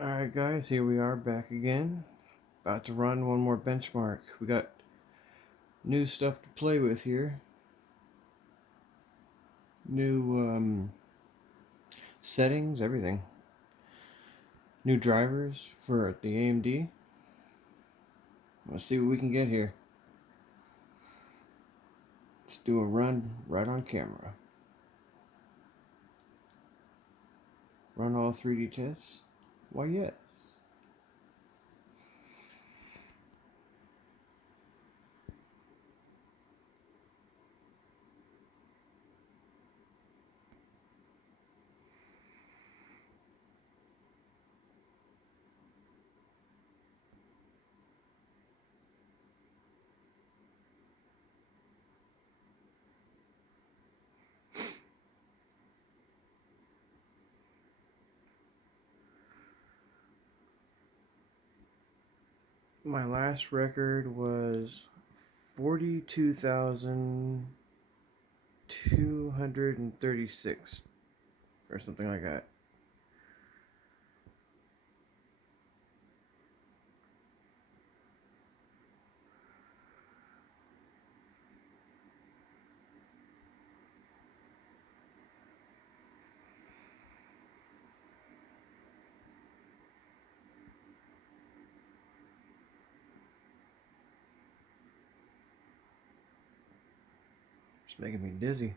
Alright guys, here we are back again. About to run one more benchmark. We got new stuff to play with here. New settings, everything. New drivers for the AMD. Let's see what we can get here. Let's do a run right on camera. Run all 3D tests? Why yes. My last record was 42,236 or something like that. It's making me dizzy.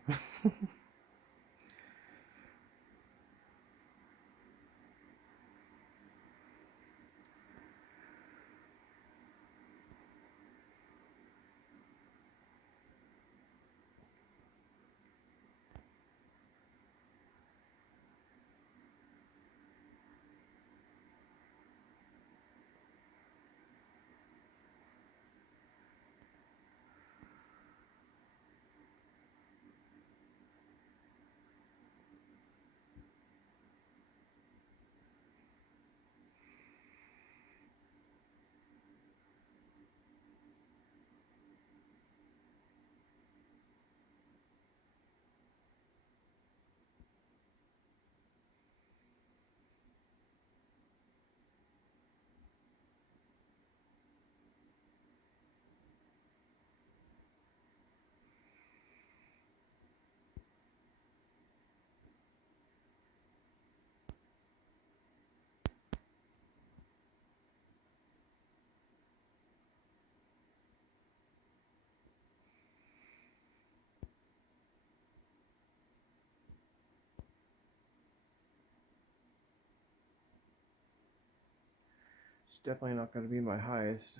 It's definitely not going to be my highest.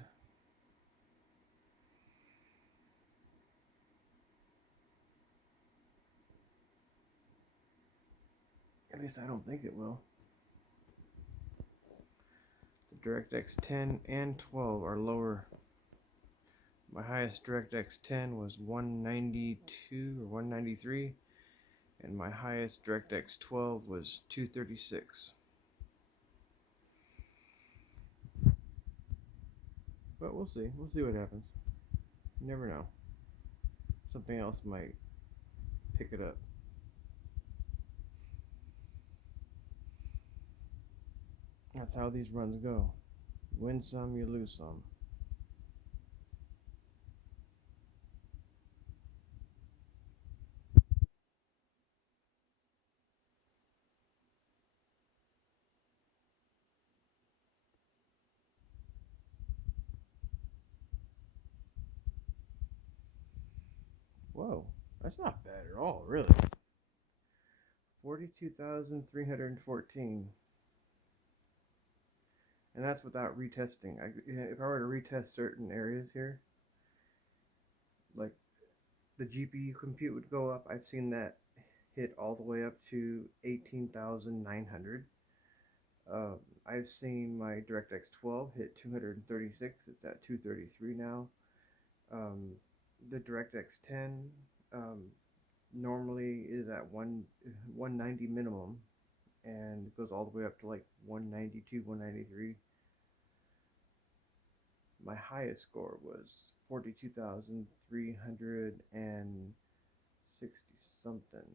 At least I don't think it will. The DirectX 10 and 12 are lower. My highest DirectX 10 was 192 or 193, and my highest DirectX 12 was 236. But we'll see. We'll see what happens. You never know. Something else might pick it up. That's how these runs go. Win some, you lose some. Whoa, that's not bad at all, really. 42,314. And that's without retesting. If I were to retest certain areas here, like the GPU compute would go up. I've seen that hit all the way up to 18,900. I've seen my DirectX 12 hit 236. It's at 233 now. The DirectX 10 normally is at 190 minimum, and it goes all the way up to like 192, 193. My highest score was 42,360 something.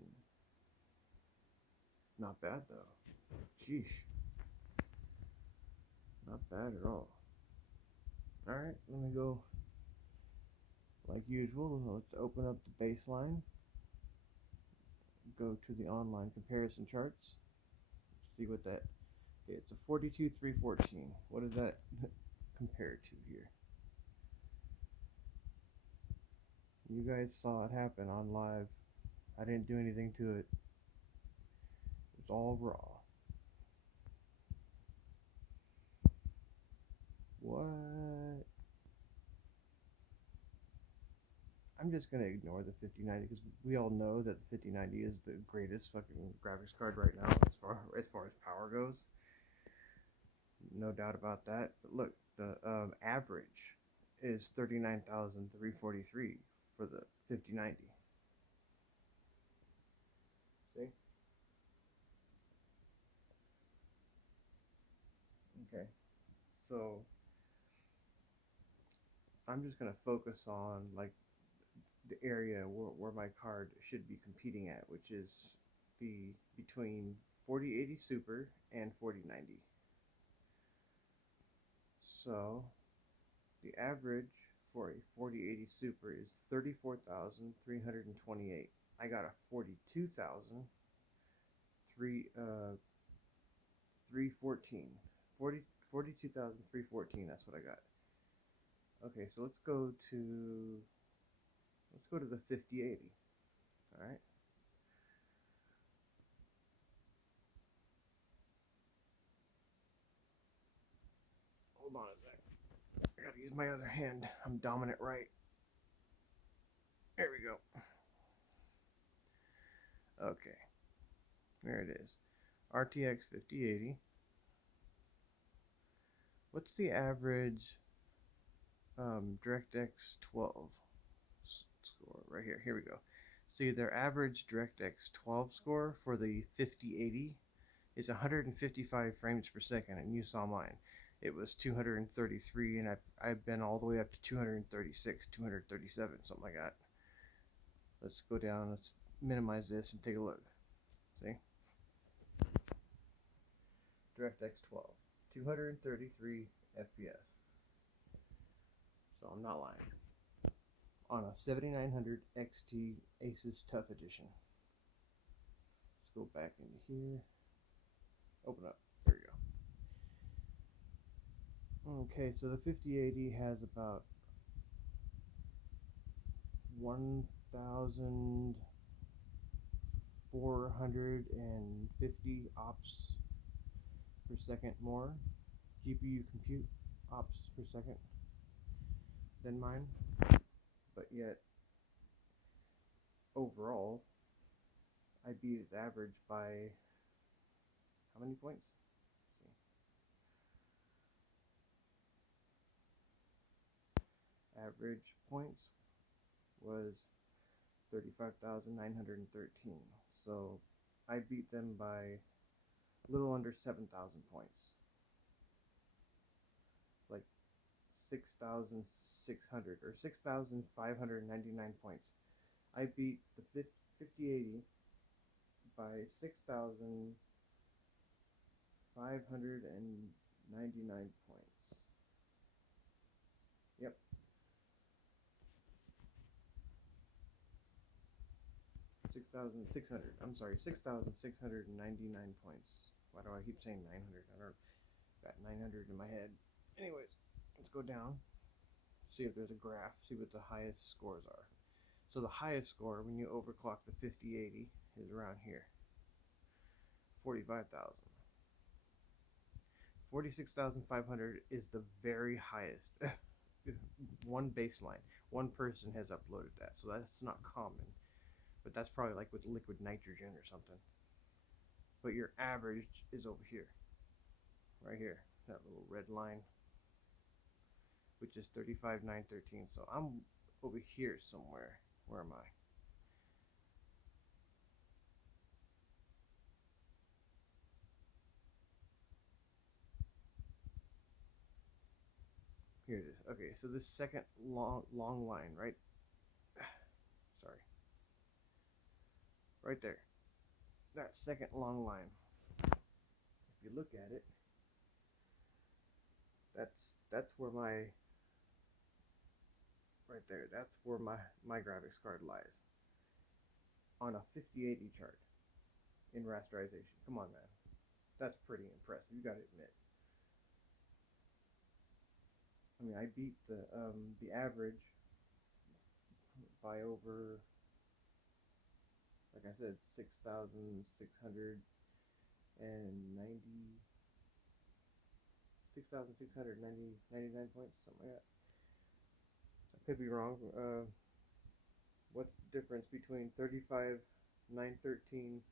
Not bad though. Sheesh. bad at all. Alright, let me go like usual. Let's open up the baseline. Go to the online comparison charts. See what that. Okay, it's a 42,314. What does that compare to here? You guys saw it happen on live. I didn't do anything to it. It was all raw. What? I'm just gonna ignore the 5090 because we all know that the 5090 is the greatest fucking graphics card right now as far as power goes. No doubt about that. But look, the average is 39,343 for the 5090. See? Okay. So I'm just gonna focus on like the area where my card should be competing at, which is the between 4080 Super and 4090. So the average for a 4080 Super is 34,328. I got a 42,314. 42,314. That's what I got. Okay, so let's go to the 5080. All right. Hold on a sec. I gotta use my other hand. I'm dominant right. There we go. Okay. There it is. RTX 5080. What's the average DirectX 12 score right here? Here we go. See, their average DirectX 12 score for the 5080 is 155 frames per second, and you saw mine. It was 233, and I've been all the way up to 236, 237, something like that. Let's go down. Let's minimize this and take a look. See? DirectX 12, 233 FPS. So I'm not lying. On a 7900 XT Asus Tough Edition. Let's go back into here. Open up. There we go. Okay, so the 5080 has about 1,450 ops per second more GPU compute ops per second than mine, but yet overall I beat its average by how many points? Let's see. Average points was 35,913. So I beat them by a little under 7,000 points. Like 6,600 or 6,599 points. I beat the 5080 by 6,599 points. Yep. I'm sorry, 6,699 points. Why do I keep saying 900? I don't got 900 in my head. Anyways, let's go down. See if there's a graph. See what the highest scores are. So the highest score when you overclock the 5080 is around here. 45,000. 46,500 is the very highest. One baseline. One person has uploaded that, so that's not common. But that's probably like with liquid nitrogen or something. But your average is over here. Right here. That little red line. Which is 35,913. So I'm over here somewhere. Where am I? Here it is. Okay, so this second long line, right? Sorry. Right there. That second long line. If you look at it, That's where my right there. That's where my graphics card lies on a 5080 chart in rasterization. Come on, man. That's pretty impressive. You gotta admit. I mean, I beat the average by over, like I said, 6,699 points, something like that. I could be wrong. What's the difference between 35,913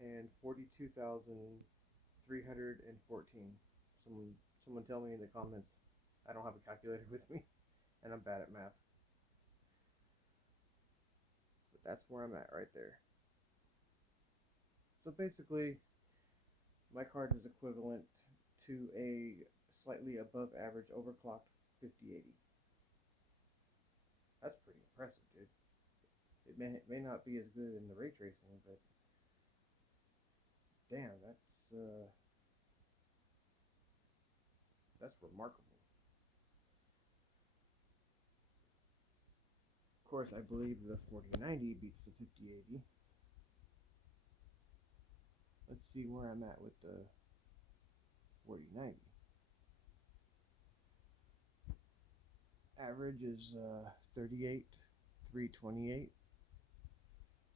and 42,314? Someone tell me in the comments. I don't have a calculator with me, and I'm bad at math. But that's where I'm at right there. So basically, my card is equivalent to a slightly above average overclocked 5080. That's pretty impressive, dude. It may not be as good in the ray tracing, but damn, that's remarkable. Of course, I believe the 4090 beats the 5080. Let's see where I'm at with the 4090. Average is 38,328.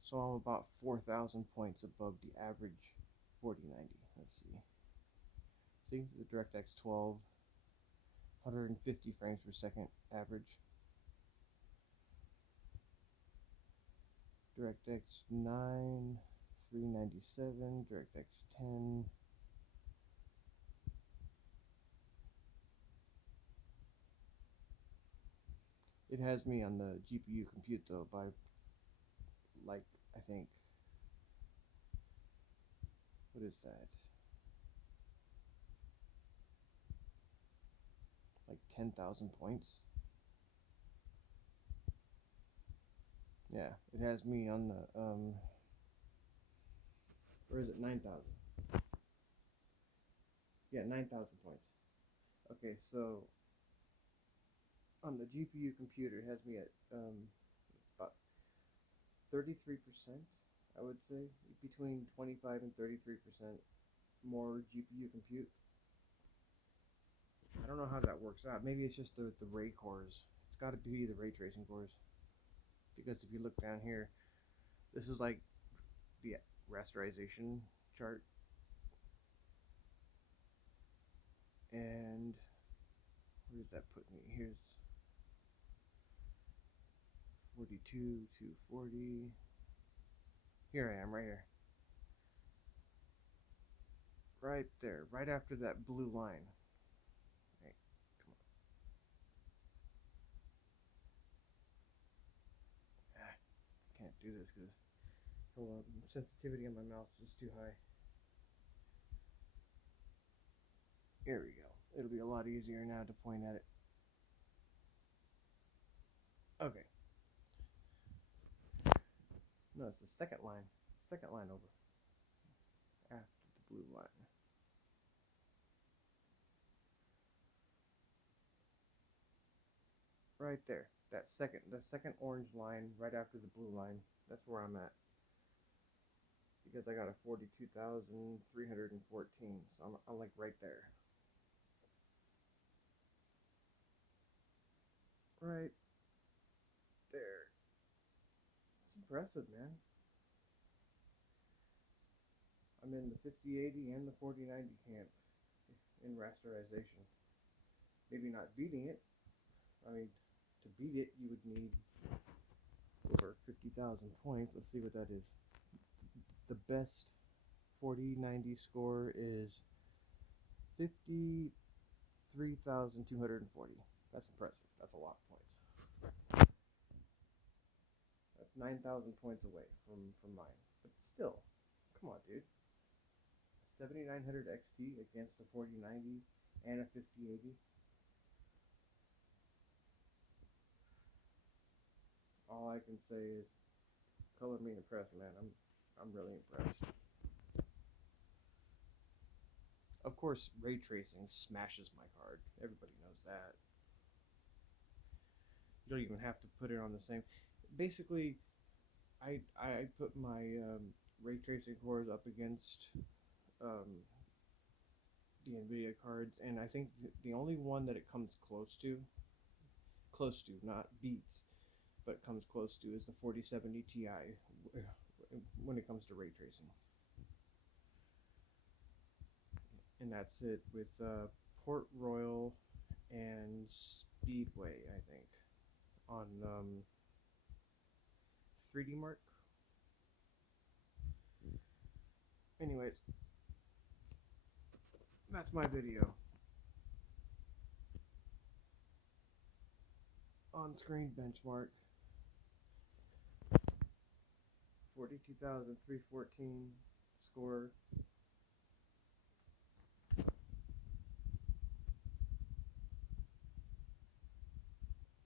So I'm about 4,000 points above the average 4090. Let's see. See, the DirectX 12, 150 frames per second average. DirectX 9, 397. DirectX 10. It has me on the GPU compute though by, like, I think, what is that? Like 10,000 points. Yeah, it has me on the, or is it 9,000? Yeah, 9,000 points. Okay, so on the GPU computer, it has me at about 33%, I would say, between 25 and 33% more GPU compute. I don't know how that works out. Maybe it's just the ray cores. It's got to be the ray tracing cores. Because if you look down here, this is like the rasterization chart. And where does that put me? Here's 42 to 40. Here I am, right here. Right there, right after that blue line. Right, come on. Can't do this because, hold on, sensitivity on my mouse is too high. Here we go. It'll be a lot easier now to point at it. Okay. No, it's the second line. Second line over. After the blue line. Right there. The second orange line right after the blue line. That's where I'm at. Because I got a 42,314. So I'm like right there. Right there. It's impressive, man. I'm in the 5080 and the 4090 camp in rasterization. Maybe not beating it. I mean, to beat it, you would need over 50,000 points. Let's see what that is. The best 4090 score is 53,240. That's impressive. That's a lot of points. That's 9,000 points away from mine. But still, come on, dude. A 7900 XT against a 4090 and a 5080. All I can say is, color me impressed, man. I'm really impressed. Of Of course, ray tracing smashes my card. Everybody knows that. You don't even have to put it on the same. Basically, I put my ray tracing cores up against um, the NVIDIA cards, and I think the only one that it comes close to, not beats, but comes close to, is the 4070 Ti when it comes to ray tracing. And that's it with Port Royal and Speedway, I think, on 3D Mark. Anyways, that's my video. On screen benchmark 42,314 score.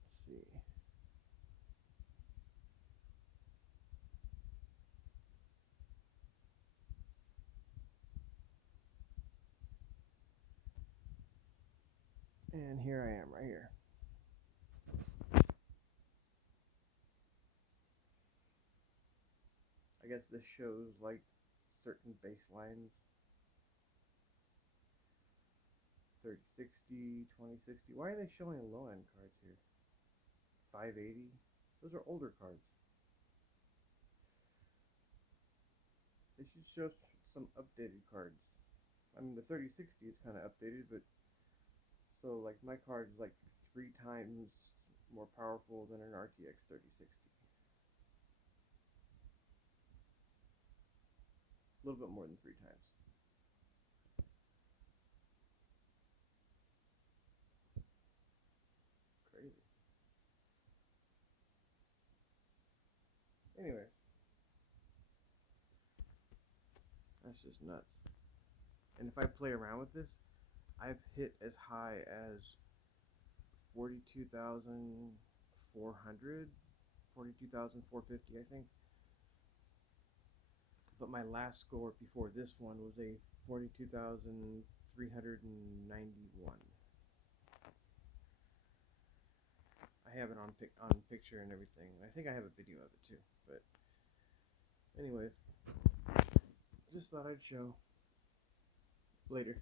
Let's see. And here I am, right here. I guess this shows like certain baselines. 3060, 2060. Why are they showing low end cards here? 580. Those are older cards. They should show some updated cards. I mean, the 3060 is kind of updated, but so like my card is like 3 times more powerful than an RTX 3060. A little bit more than 3 times. Crazy. Anyway, that's just nuts. And if I play around with this, I've hit as high as 42,400, 42,450, I think. But my last score before this one was a 42,391. I have it on picture and everything. I think I have a video of it too. But anyways, just thought I'd show. Later.